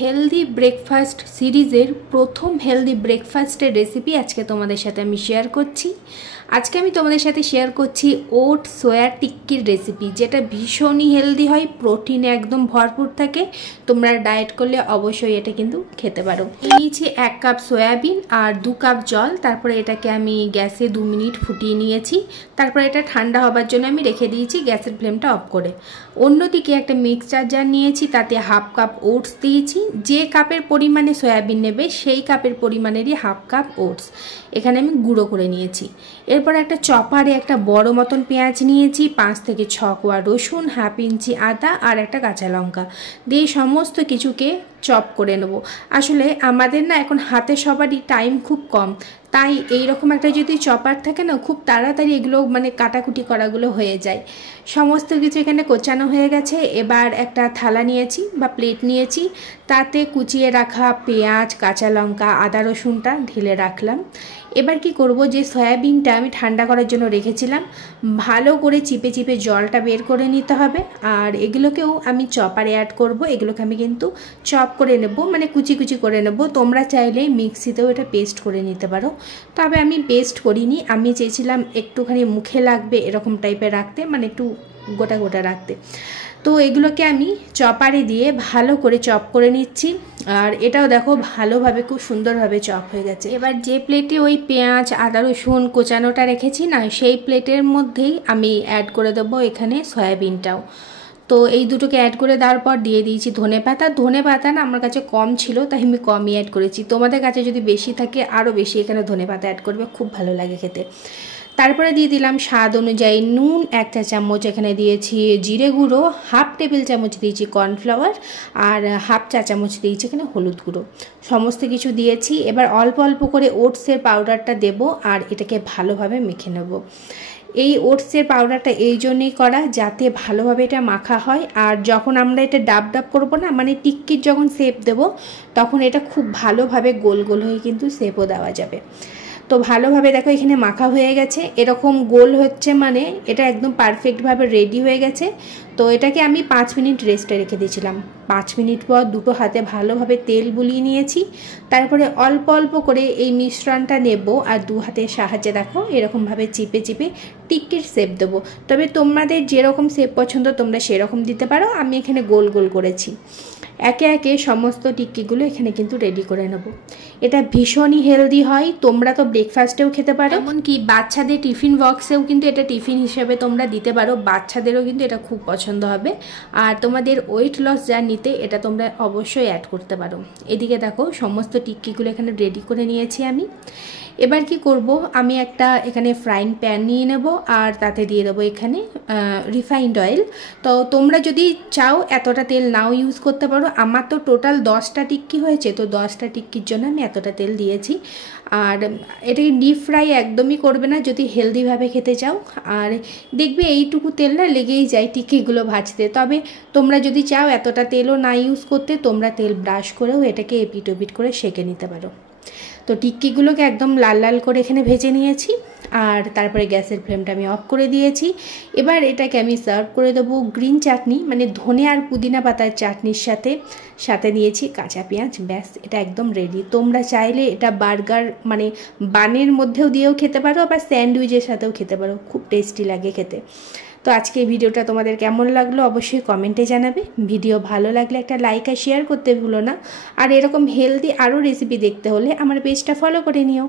Healthy breakfast সিরিজের প্রথম healthy ব্রেকফাস্টের রেসিপি আজকে তোমাদের সাথে আমি শেয়ার করছি। আজকে আমি তোমাদের সাথে শেয়ার করছি ওট সোয়া টিক্কির রেসিপি, যেটা ভীষণই হেলদি হয়, প্রোটিনে একদম ভরপুর থাকে। তোমরা ডায়েট করলে অবশ্যই এটা কিন্তু খেতে পারো। নিয়েছি 1 কাপ সয়াবিন আর 2 কাপ জল। তারপরে এটাকে আমি গ্যাসে 2 মিনিট ফুটিয়ে নিয়েছি। তারপরে এটা ঠান্ডা হবার জন্য আমি রেখে দিয়েছি গ্যাসের ফ্লেমটা অফ করে। অন্যদিকে একটা মিক্সচার জার নিয়েছি, তাতে 1/2 কাপ ওটস দিয়েছি। যে কাপের পরিমাণে সয়াবিন নেবে সেই কাপের পরিমাণেরই 1/2 কাপ ওটস এখানে আমি গুঁড়ো করে নিয়েছি। এরপর একটা চপারে একটা বড় মতন পেঁয়াজ নিয়েছি, 5 থেকে 6 কোয়া রসুন, 1/2 ইঞ্চি আদা আর একটা কাঁচা লঙ্কা দিয়ে সমস্ত কিছুকে চপ করে নেব। আসলে আমাদের না এখন হাতে সবারই টাইম খুব কম, তাই এইরকম একটা যদি চপার থাকে না, খুব তাড়াতাড়ি এগুলো মানে কাটাকুটি করাগুলো হয়ে যায়। সমস্ত কিছু এখানে কোচানো হয়ে গেছে। এবার একটা থালা নিয়েছি বা প্লেট নিয়েছি, তাতে কুচিয়ে রাখা পেঁয়াজ, কাঁচা লঙ্কা, আদা রসুনটা ঢেলে রাখলাম। এবার কি করব, যে সয়াবিনটা আমি ঠান্ডা করার জন্য রেখেছিলাম, ভালো করে চিপে চিপে জলটা বের করে নিতে হবে। আর এগুলোকেও আমি চপারে অ্যাড করব। এগুলোকে আমি কিন্তু চপ করে নেব, মানে কুচি কুচি করে নেব। তোমরা চাইলে মিক্সিতেও এটা পেস্ট করে নিতে পারো, তবে আমি পেস্ট করিনি। আমি চেয়েছিলাম একটুখানি মুখে লাগবে এরকম টাইপের রাখতে, মানে একটু গোটা গোটা রাখতে। তো এগুলোকে আমি চপারে দিয়ে ভালো করে চপ করে নিচ্ছি। আর এটাও দেখো ভালোভাবে খুব সুন্দরভাবে চপ হয়ে গেছে। এবার যে প্লেটে ওই পেঁয়াজ, আদা রসুন কোচানোটা রেখেছি না, সেই প্লেটের মধ্যেই আমি অ্যাড করে দেবো এখানে সয়াবিনটাও। তো এই দুটোকে অ্যাড করে দেওয়ার পর দিয়ে দিয়েছি ধনেপাতা। ধনেপাতা না আমার কাছে কম ছিল, তাই আমি কমই অ্যাড করেছি। তোমাদের কাছে যদি বেশি থাকে আরও বেশি এখানে ধনেপাতা অ্যাড করবে, খুব ভালো লাগে খেতে। তারপরে দিয়ে দিলাম স্বাদ অনুযায়ী নুন, 1 চা চামচ এখানে দিয়েছি জিরে গুঁড়ো, 1/2 টেবিল চামচ দিয়েছি কর্নফ্লাওয়ার আর 1/2 চা চামচ দিয়েছি এখানে হলুদ গুঁড়ো। সমস্ত কিছু দিয়েছি। এবার অল্প অল্প করে ওটসের পাউডারটা দেব আর এটাকে ভালোভাবে মেখে নেব। এই ওটসের পাউডারটা এই জন্যই করা, যাতে ভালোভাবে এটা মাখা হয়। আর যখন আমরা এটা ডাব ডাব করবো না, মানে টিক্কির যখন শেপ দেব, তখন এটা খুব ভালোভাবে গোল গোল হয়ে কিন্তু শেপও দেওয়া যাবে। তো ভালোভাবে দেখো এখানে মাখা হয়ে গেছে, এরকম গোল হচ্ছে মানে এটা একদম পারফেক্টভাবে রেডি হয়ে গেছে। তো এটাকে আমি 5 মিনিট রেস্টে রেখে দিয়েছিলাম। 5 মিনিট পর দুটো হাতে ভালোভাবে তেল বুলিয়ে নিয়েছি। তারপরে অল্প অল্প করে এই মিশ্রণটা নেব আর 2 হাতের সাহায্যে দেখো এরকমভাবে চিপে চিপে টিক্কির শেপ দেবো। তবে তোমাদের যেরকম শেপ পছন্দ তোমরা সেরকম দিতে পারো। আমি এখানে গোল গোল করেছি। একে একে সমস্ত টিক্কিগুলো এখানে কিন্তু রেডি করে নেব। এটা ভীষণই হেলদি হয়, তোমরা তো ব্রেকফাস্টেও খেতে পারো, এমনকি বাচ্চাদের টিফিন বক্সেও কিন্তু এটা টিফিন হিসেবে তোমরা দিতে পারো। বাচ্চাদেরও কিন্তু এটা খুব পছন্দ হবে। আর তোমাদের ওয়েট লস জার্নিতে এটা তোমরা অবশ্যই অ্যাড করতে পারো। এদিকে দেখো সমস্ত টিক্কিগুলো এখানে রেডি করে নিয়েছি আমি। এবার কি করব, আমি একটা এখানে ফ্রাইং প্যান নিয়ে নেব আর তাতে দিয়ে দেবো এখানে রিফাইন্ড অয়েল। তো তোমরা যদি চাও এতটা তেল নাও ইউজ করতে পারো। আমার তো টোটাল 10টা টিক্কি হয়েছে, তো 10টা টিক্কির জন্য আমি এতটা তেল দিয়েছি। আর এটাকে ডিপ ফ্রাই একদমই করবে না যদি হেলদিভাবে খেতে চাও। আর দেখবে এইটুকু তেল না লেগেই যায় টিক্কিগুলো ভাজতে। তবে তোমরা যদি চাও এতটা তেলও না ইউজ করতে, তোমরা তেল ব্রাশ করেও এটাকে এপিট ওপিট করে সেঁকে নিতে পারো। তো টিক্কিগুলোকে একদম লাল লাল করে এখানে ভেজে নিয়েছি আর তারপরে গ্যাসের ফ্লেমটা আমি অফ করে দিয়েছি। এবার এটাকে আমি সার্ভ করে দেবো গ্রিন চাটনি, মানে ধনে আর পুদিনা পাতার চাটনির সাথে নিয়েছি কাঁচা পেঁয়াজ। ব্যাস, এটা একদম রেডি। তোমরা চাইলে এটা বার্গার মানে বানের মধ্যেও দিয়েও খেতে পারো, আবার স্যান্ডউইচের সাথেও খেতে পারো, খুব টেস্টি লাগে খেতে। তো আজকে এই ভিডিওটা তোমাদের কেমন লাগলো অবশ্যই কমেন্টে জানাবে। ভিডিও ভালো লাগলে একটা লাইক আর শেয়ার করতে ভুলো না। আর এরকম হেলদি আরও রেসিপি দেখতে হলে আমার পেজটা ফলো করে নিও।